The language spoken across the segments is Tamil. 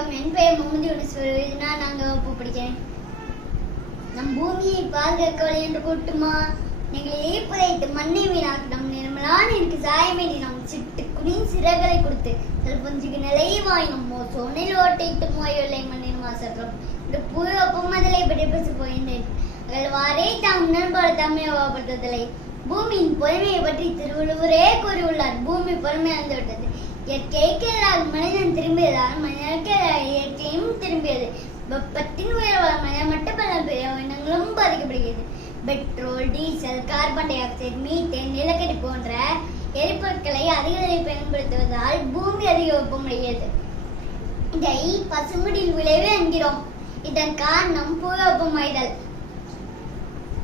வணக்கம் என் பெயர் முகமது யூனிஸ் நான் நாங்க வகுப்பு படிக்கிறேன். நம் பூமியை பாதுகாக்க விளையாண்டு கூட்டுமா? நீங்கள் ஏற்பதைத்து மண்ணை வீணாக்கினோம் நிர்மலான எனக்கு சாயமேடி நாம் சிட்டு குனி சிறகளை கொடுத்து செல்பொஞ்சுக்கு நிலையை வாயினோம் சோனில் ஓட்டையிட்டு மோயவில்லை மண்ணின் மாசக்கம் இந்த புது ஒப்பமதலை பற்றி போயிருந்தேன் போகின்றேன். வாரே தாம் உணர்பாடு தமிழை வாப்படுத்தலை பூமியின் பொறுமையை பற்றி திருவள்ளுவரே கூறியுள்ளார். பூமி பொறுமை விட்டது இயற்கைக்கு மனிதன் திரும்பியதால் மனிதனுக்கு இயற்கையும் திரும்பியது. வெப்பத்தின் உயர்வால் மனிதன் மட்டும் பல பிற இனங்களும் பாதிக்கப்படுகிறது. Petrol diesel carbon dioxide methane நிலக்கரி போன்ற எரிபொருட்களை அதிக அளவில் பயன்படுத்துவதால் பூமி அதிக வெப்பமடைகிறது இதை பசுமுடியில் விளைவு என்கிறோம். இதன் காரணம் புவி வெப்பமடைதல்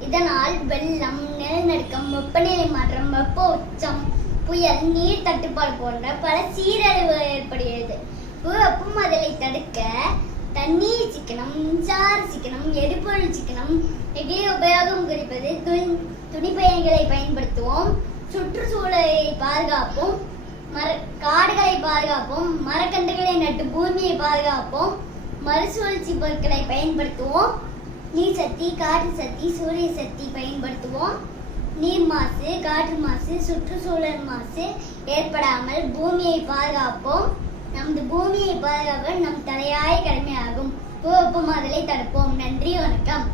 இதனால் வெள்ளம் நிலநடுக்கம் வெப்பநிலை மாற்றம் வெப்ப உச்சம் புயல் நீர் தட்டுப்பாடு போன்ற பல சீரழிவுகள் ஏற்படுகிறது. வெப்பமதலை தடுக்க தண்ணீர் சிக்கனம் மின்சார சிக்கனம் எரிபொருள் சிக்கனம் நெகிழி உபயோகம் குறிப்பது துணி துணிப்பயன்களை பயன்படுத்துவோம். சுற்றுச்சூழலை பாதுகாப்போம். மர காடுகளை பாதுகாப்போம். மரக்கன்றுகளை நட்டு பூமியை பாதுகாப்போம். மறுசுழற்சி பொருட்களை பயன்படுத்துவோம். நீர் சக்தி காற்று சக்தி சூரிய சக்தி பயன்படுத்துவோம். நீர் மாசு காற்று மாசு சுற்றுச்சூழல் மாசு ஏற்படாமல் பூமியை பாதுகாப்போம். நமது பூமியை பாதுகாக்க நம் தலையாய கடமையாகும். வெப்பமாதலை தடுப்போம். நன்றி வணக்கம்.